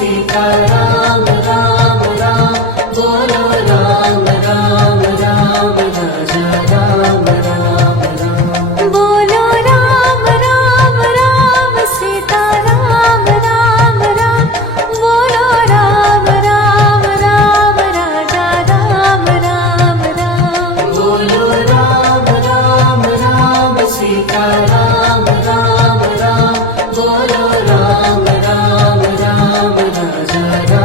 सीता राम राम राम बोलो राम राम राम राजा राम राम राम बोलो राम राम राम सीता राम राम राम बोलो राम राम राम राजा राम राम राम बोलो राम राम राम सीता राम राम राम बोलो राम राम राम राजा राम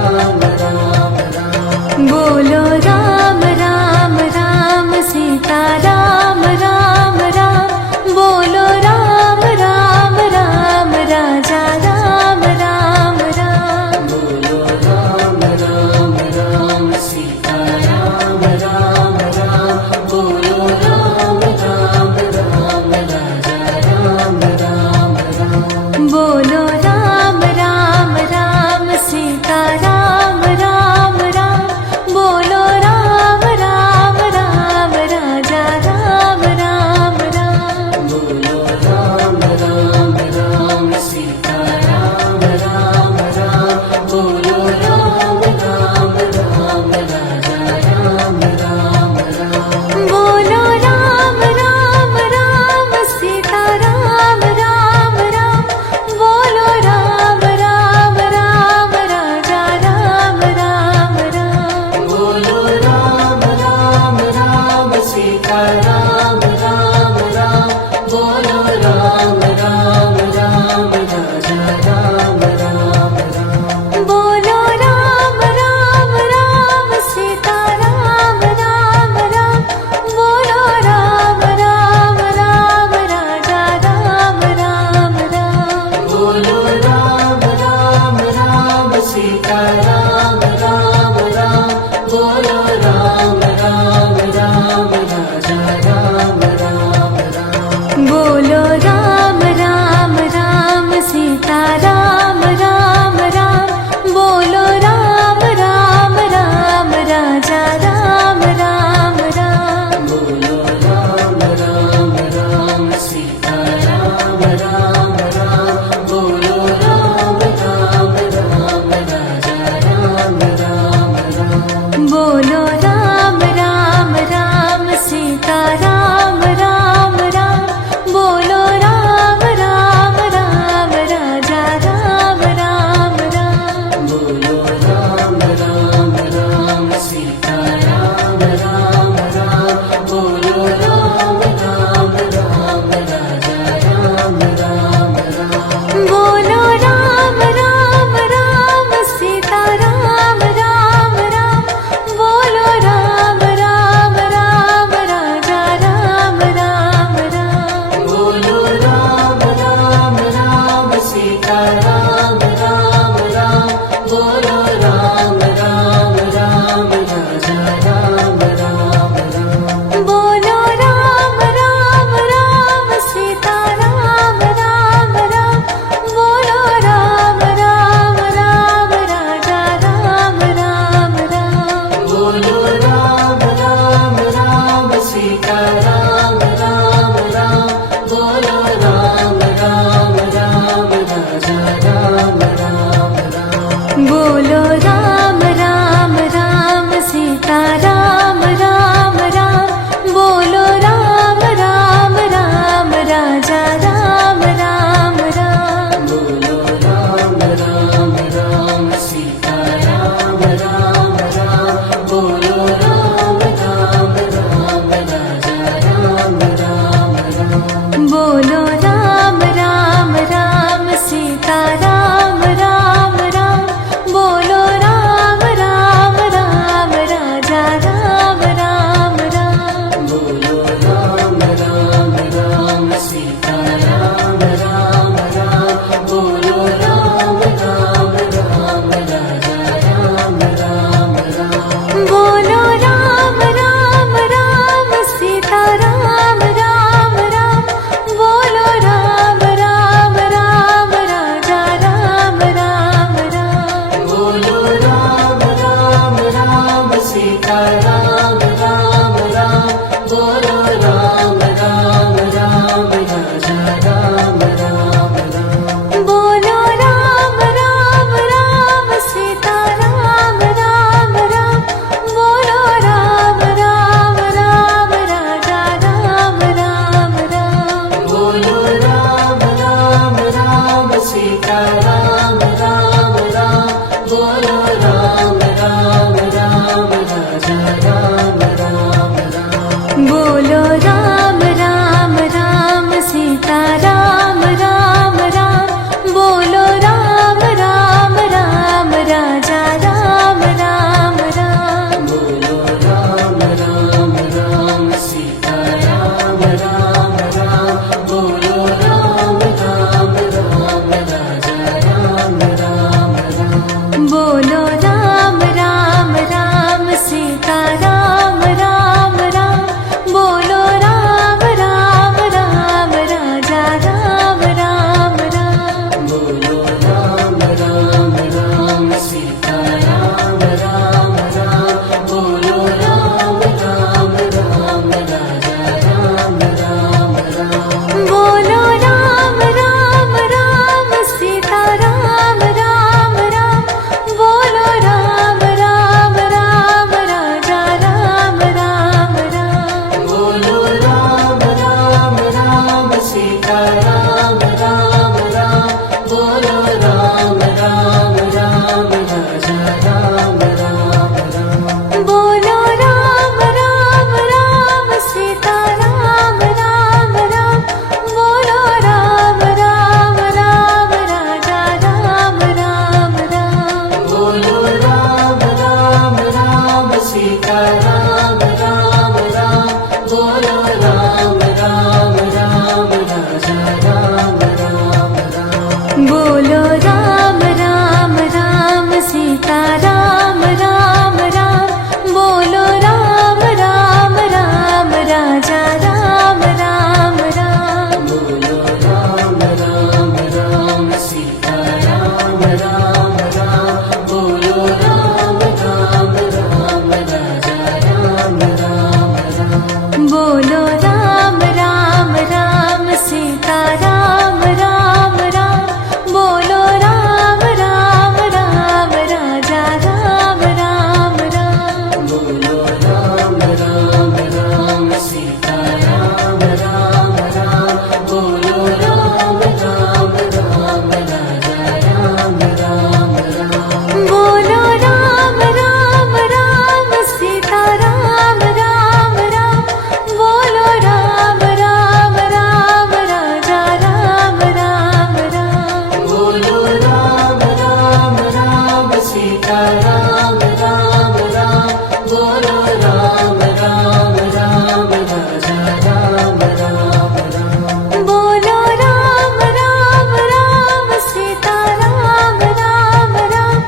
सीता राम राम राम बोलो राम राम राम राजा राम राम राम बोलो राम राम राम सीता राम राम राम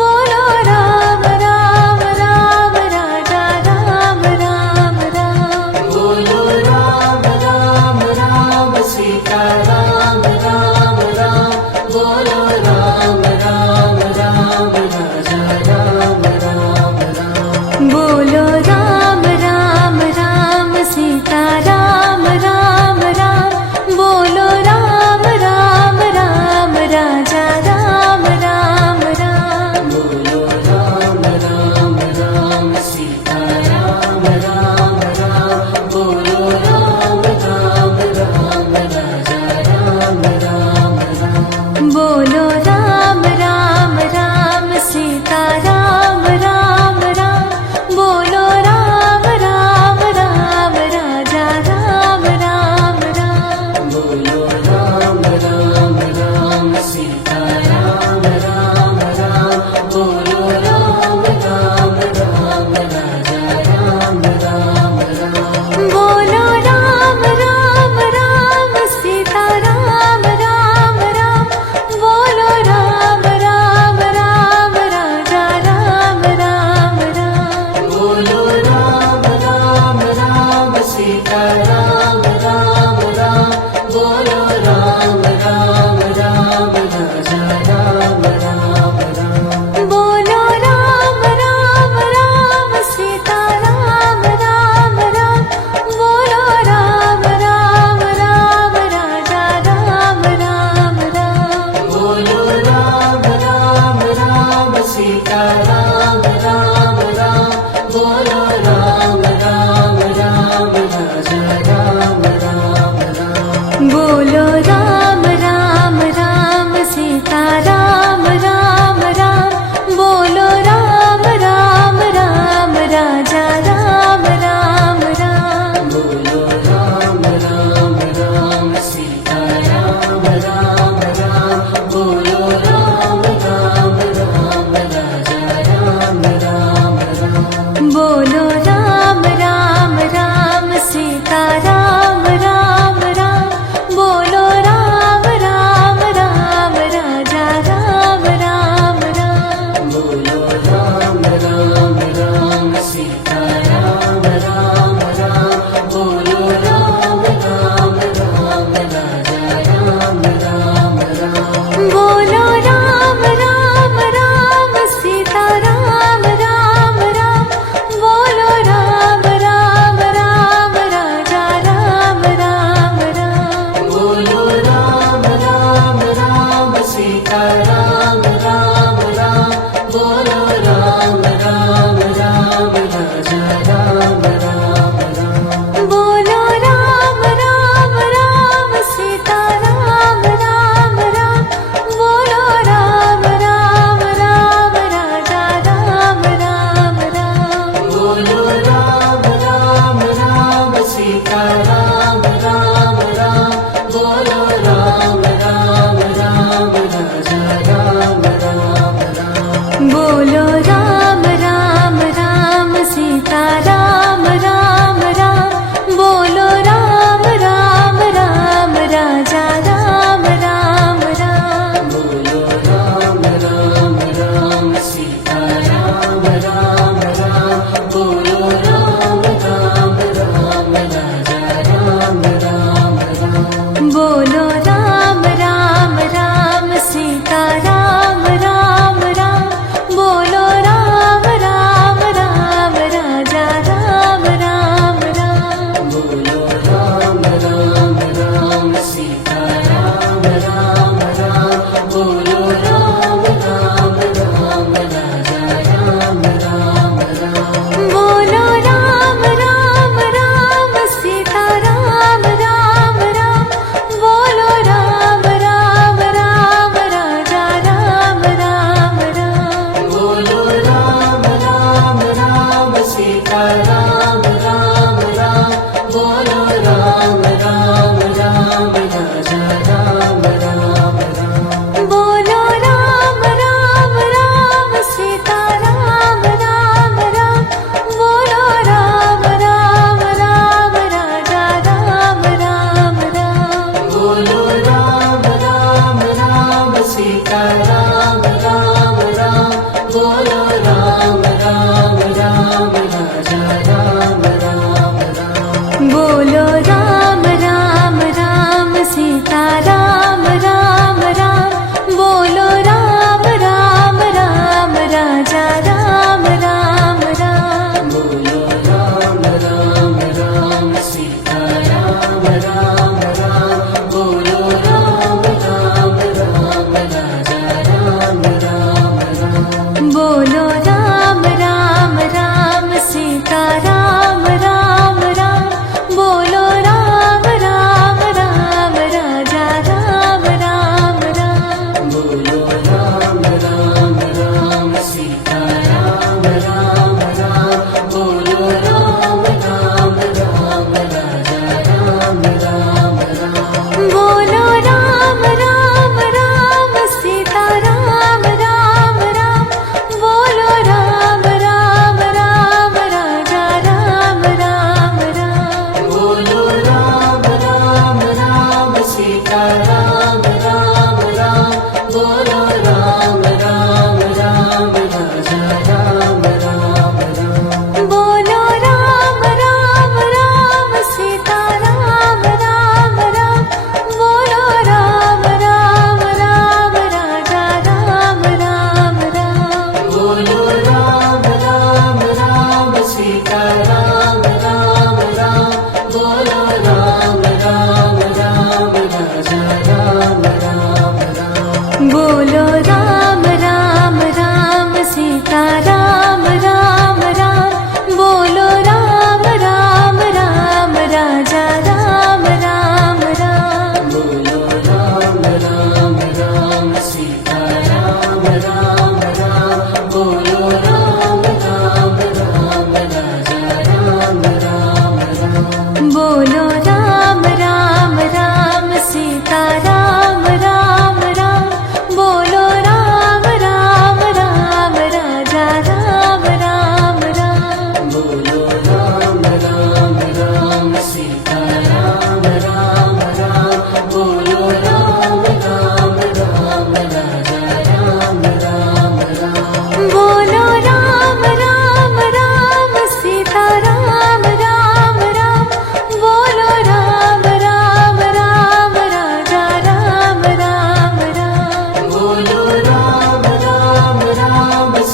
बोलो राम राम राम राजा राम राम राम बोलो राम राम राम सीता राम राम राम बोलो राम राम राम राजा राम राम राम बोलो राम राम राम सीता राम राम राम बोलो राम राम राम राजा राम राम राम बोलो राम राम राम सीता राम राम राम बोलो राम राम राम राजा राम राम राम बोलो राम राम राम सीता राम राम राम बोलो राम राम राम राजा राम राम राम बोलो राम राम राम सीता राम राम राम बोलो राम राम राम राजा राम राम राम बोलो राम राम राम सीता राम राम राम बोलो राम राम राम राजा राम राम राम बोलो राम राम राम सीता राम राम राम बोलो राम राम राम राजा राम राम राम बोलो राम राम राम सीता राम राम राम बोलो राम राम राम राजा राम राम राम बोलो राम राम राम सीता राम राम राम बोलो राम राम राम राजा राम राम राम बोलो राम राम राम सीता राम राम राम बोलो राम राम राम राजा राम राम राम बोलो राम राम राम सीता राम राम राम बोलो राम राम राम राजा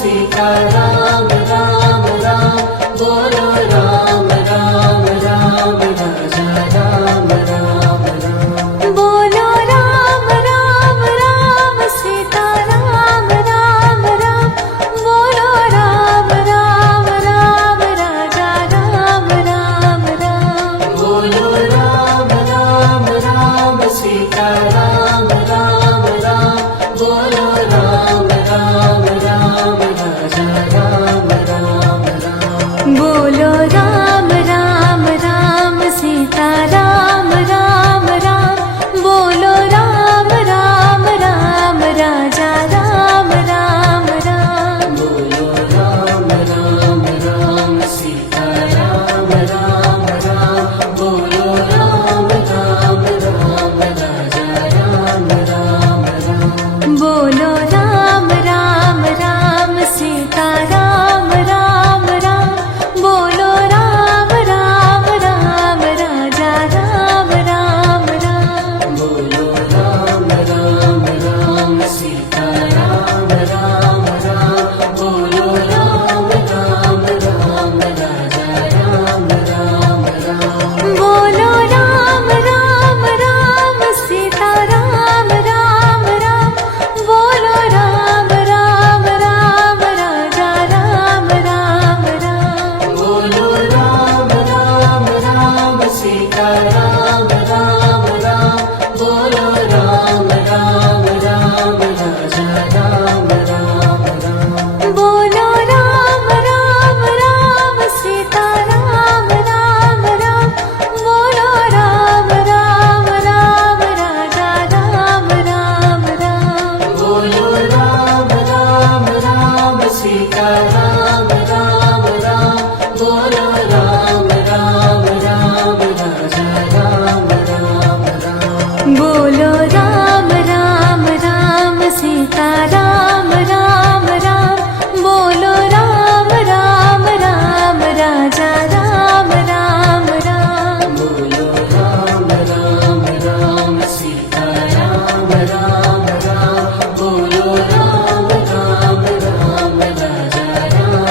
सीता राम राम राम बोलो राम राम राम राजा राम राम राम बोलो राम राम राम सीता राम राम राम बोलो राम राम राम राजा राम राम राम बोलो राम राम राम सीता राम राम राम बोलो राम राम राम राजा राम राम राम बोलो राम राम राम सीता राम राम राम बोलो राम राम राम राजा राम राम राम बोलो राम राम राम सीता राम राम राम बोलो राम राम राम राजा राम राम राम बोलो राम राम राम सीता राम राम राम बोलो राम राम राम राजा राम राम राम बोलो राम राम राम सीता राम राम राम बोलो राम राम राम राजा राम राम राम बोलो राम राम राम सीता राम राम राम बोलो राम राम राम राजा राम राम राम बोलो राम राम राम सीता राम राम राम बोलो राम राम राम राजा राम राम राम बोलो राम राम राम सीता राम राम राम बोलो राम राम राम राजा राम राम राम बोलो राम राम राम सीता राम राम राम बोलो राम राम राम राजा राम राम राम बोलो राम राम राम सीता राम राम राम बोलो राम राम राम राजा राम राम राम बोलो राम राम राम सीता राम राम राम बोलो राम राम राम राजा राम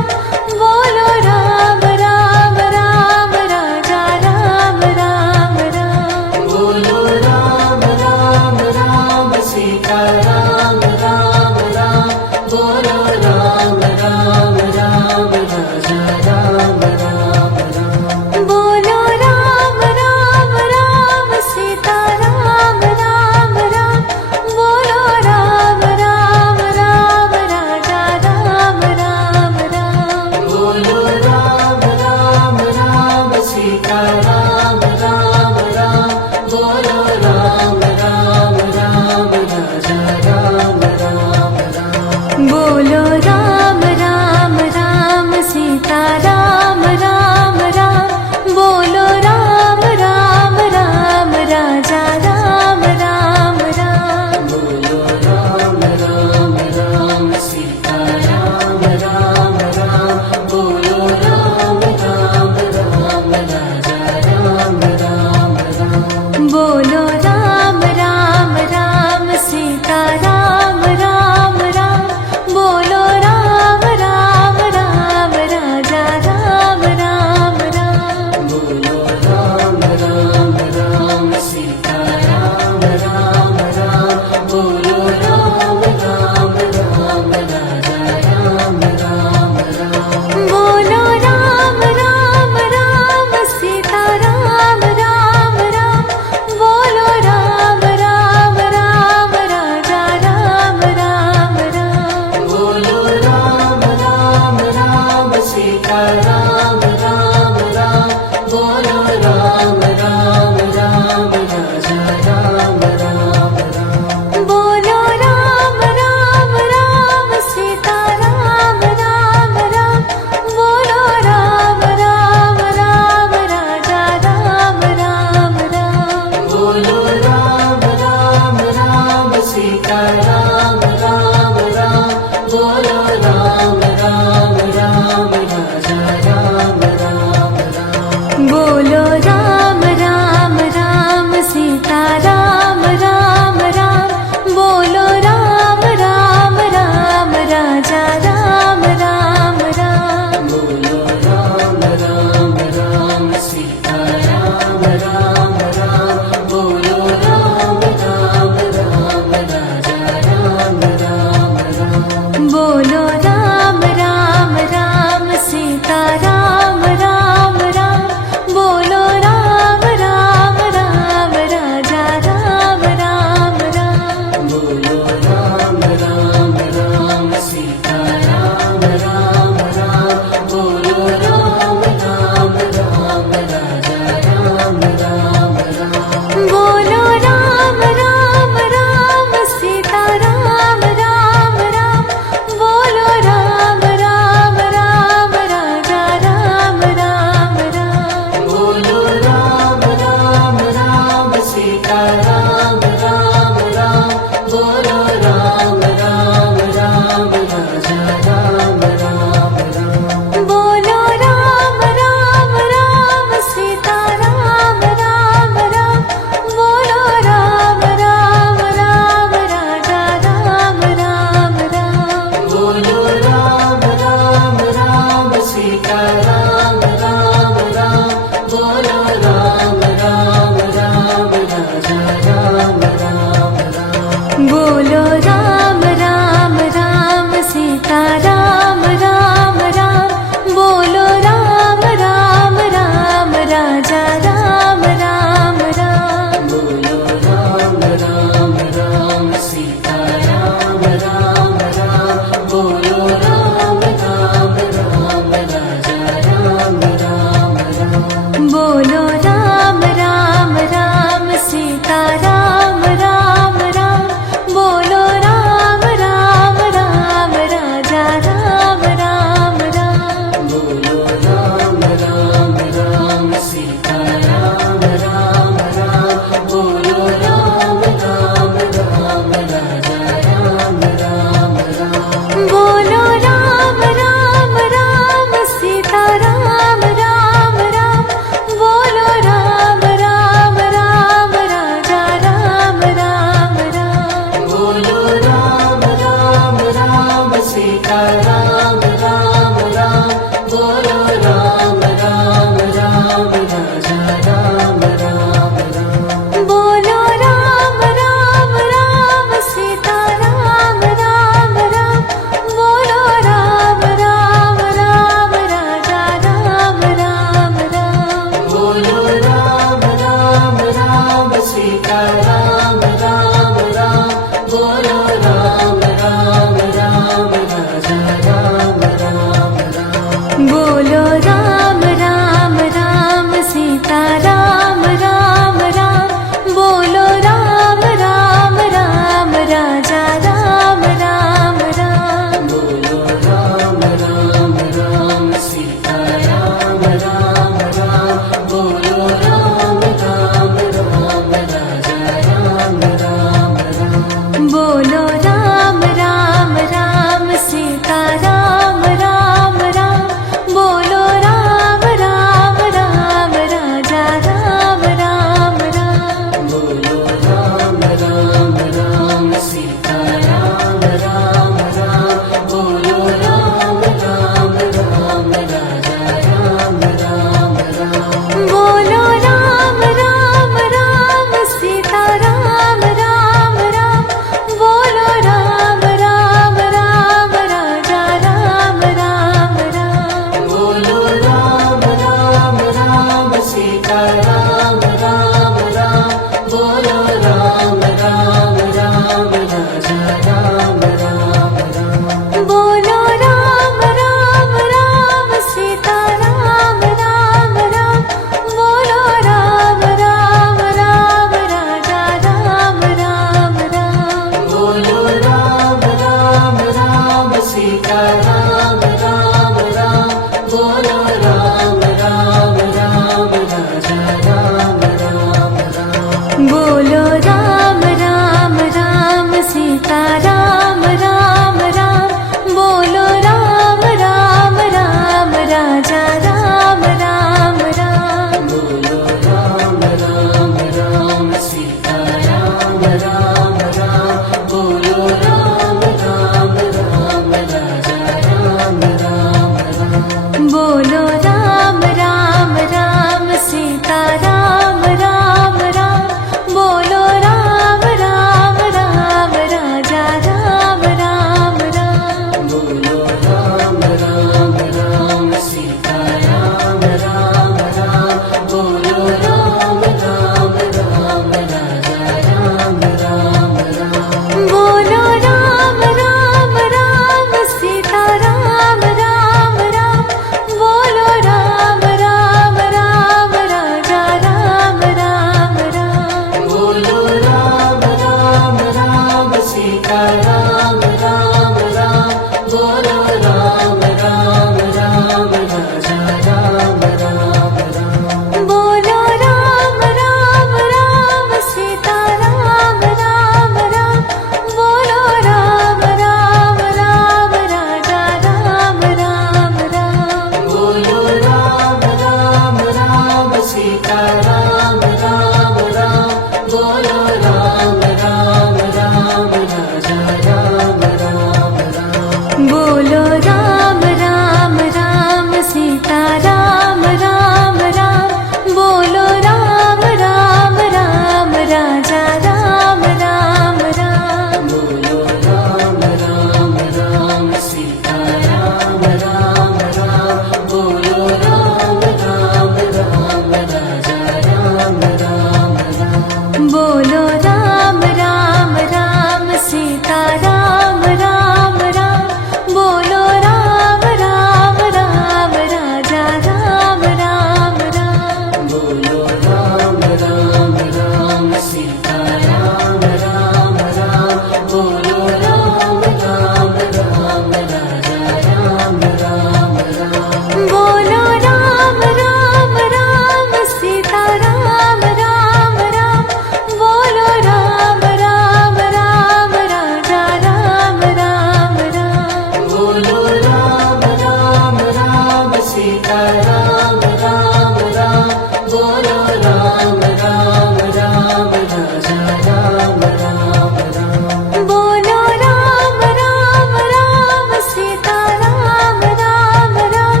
सीता राम राम राम बोलो राम राम राम राजा राम राम राम बोलो राम राम राम सीता राम राम राम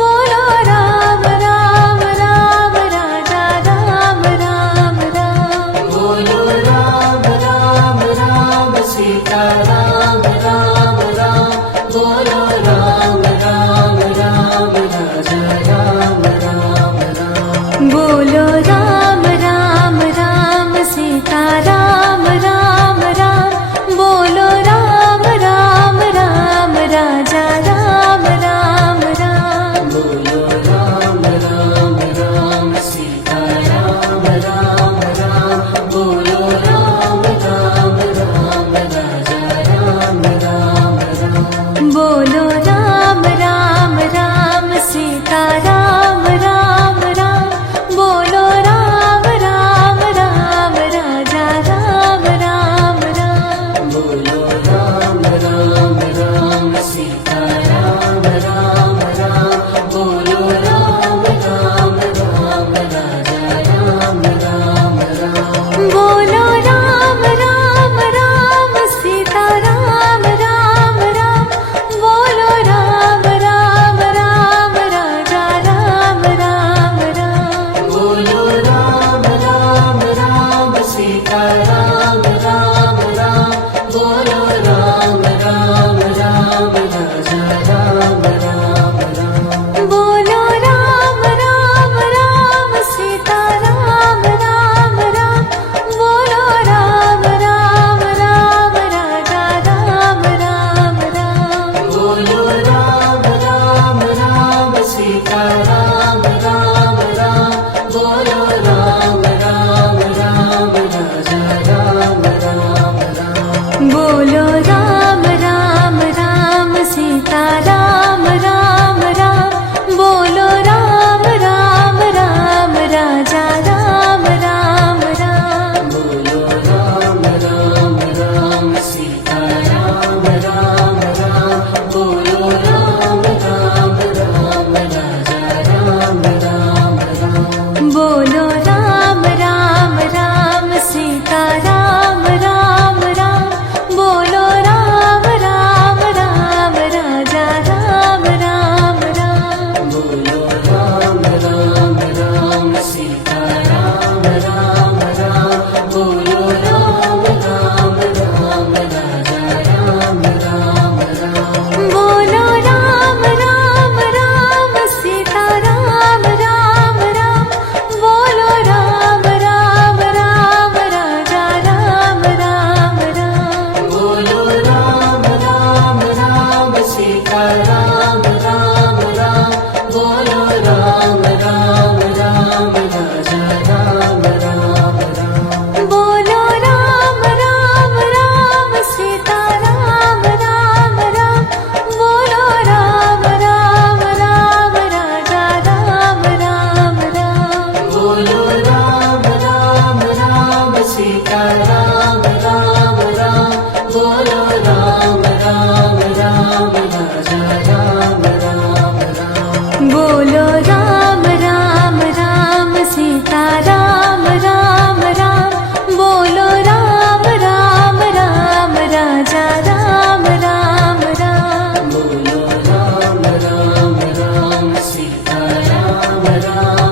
बोलो राम राम राम राजा राम राम राम बोलो राम राम राम सीता राम राम राम बोलो राम राम राम राजा राम राम राम बोलो राम राम राम सीता राम राम राम बोलो राम राम राम राजा राम राम राम बोलो राम राम राम सीता राम राम राम बोलो राम राम राम राजा राम राम राम बोलो राम राम राम सीता राम राम राम बोलो राम राम राम राजा राम राम राम बोलो राम राम राम सीता राम राम राम बोलो राम राम राम राजा राम राम राम बोलो राम राम राम सीता राम राम राम बोलो राम राम राम राजा राम राम राम बोलो राम राम राम सीता राम राम राम बोलो राम राम राम राजा राम राम राम बोलो राम राम राम सीता राम राम राम बोलो राम राम राम राजा राम राम राम बोलो राम राम राम सीता राम राम राम बोलो राम राम राम राजा राम राम राम बोलो राम राम राम सीता राम राम राम बोलो राम राम राम राजा राम राम राम बोलो राम राम राम सीता राम राम राम बोलो राम राम राम राजा राम राम राम बोलो राम राम राम सीता राम राम राम बोलो राम राम राम राजा राम राम राम बोलो राम राम राम सीता राम राम राम बोलो राम राम राम राजा राम राम राम बोलो राम राम राम सीता राम राम राम बोलो राम राम राम राजा राम राम राम बोलो राम राम राम सीता राम राम राम बोलो राम राम राम राजा राम राम राम बोलो राम राम राम सीता राम राम राम बोलो राम राम राम राजा राम राम राम बोलो राम राम राम सीता राम राम राम बोलो राम राम राम राजा राम राम राम बोलो राम राम राम सीता राम राम राम बोलो राम राम राम राजा राम राम राम बोलो राम राम राम सीता राम राम